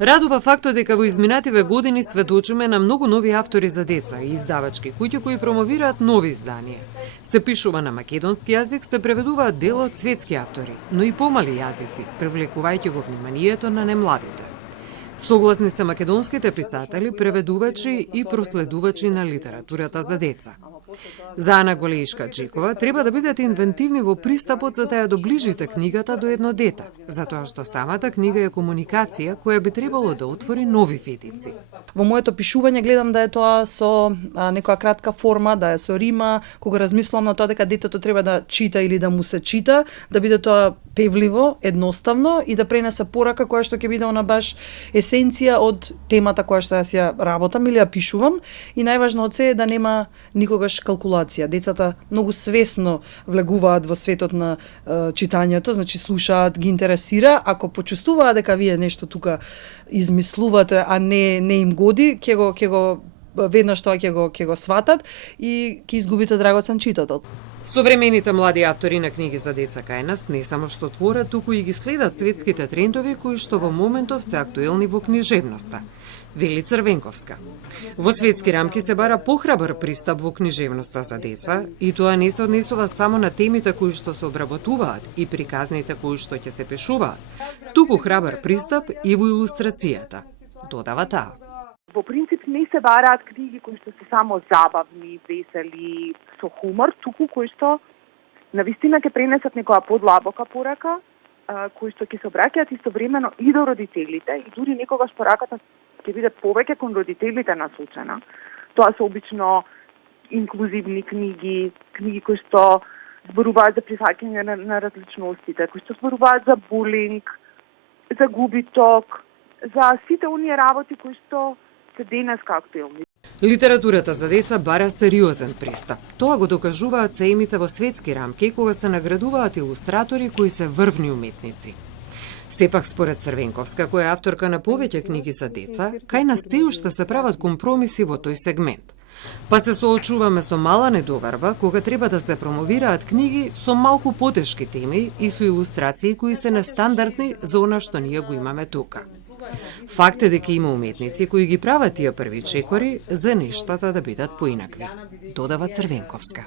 Радува фактот дека во изминативе години сведочиме на многу нови автори за деца и издавачки куќи кои промовираат нови изданија. Се пишува на македонски јазик, се преведуваат дел од светски автори, но и помали јазици, привлекувајќи го вниманието на немладите. Согласни се македонските писатели, преведувачи и проследувачи на литературата за деца. За Ана Голеишка-Джикова треба да бидете инвентивни во пристапот за да ја доближите книгата до едно дете, затоа што самата книга е комуникација која би требало да отвори нови видици. Во моето пишување гледам да е тоа со некоја кратка форма, да е со рима, кога размислувам на тоа дека детето треба да чита или да му се чита, да биде тоа певливо, едноставно и да пренесе порака која што ќе биде она баш есенција од темата која што јас ја работам или ја пишувам, и најважно од се е да нема никогаш калкулација. Децата многу свесно влегуваат во светот на читањето, значи слушаат, ги интересира. Ако почувствуваат дека вие нешто тука измислувате, а не им годи, ќе го веднаш тоа ќе го сватат и ќе изгубите драгоцен читател. Современите млади автори на книги за деца кај нас не само што творат, туку и ги следат светските трендови кои што во моментов се актуелни во книжевноста, вели Црвенковска. Во светски рамки се бара похрабар пристап во книжевноста за деца и тоа не се однесува само на темите кои што се обработуваат и приказните кои што ќе се пишуваат, туку храбар пристап и во илустрацијата, додава таа. Во принцип не се бараат книги кои што се само забавни, весели, со хумор, туку кои што навистина ќе пренесат некоја подлабока порака, кои што ќе се обраќаат истовремено и до родителите, и дури некогаш пораката ќе биде повеќе кон родителите насочена. Тоа се обично инклузивни книги, книги кои што зборуваат за прифаќање на различностите, кои што зборуваат за булинг, за губиток, за сите оние работи кои што се денеска актуелни. Литературата за деца бара сериозен пристап. Тоа го докажуваат сеимите во светски рамки кога се наградуваат илустратори кои се врвни уметници. Сепак, според Црвенковска, која е авторка на повеќе книги за деца, кај нас се уште се прават компромиси во тој сегмент. Па се соочуваме со мала недоверба кога треба да се промовираат книги со малку потешки теми и со илустрации кои се нестандардни за она што ние го имаме тука. Факт е дека има уметници кои ги прават тие први чекори за нештата да бидат поинакви, додава Црвенковска.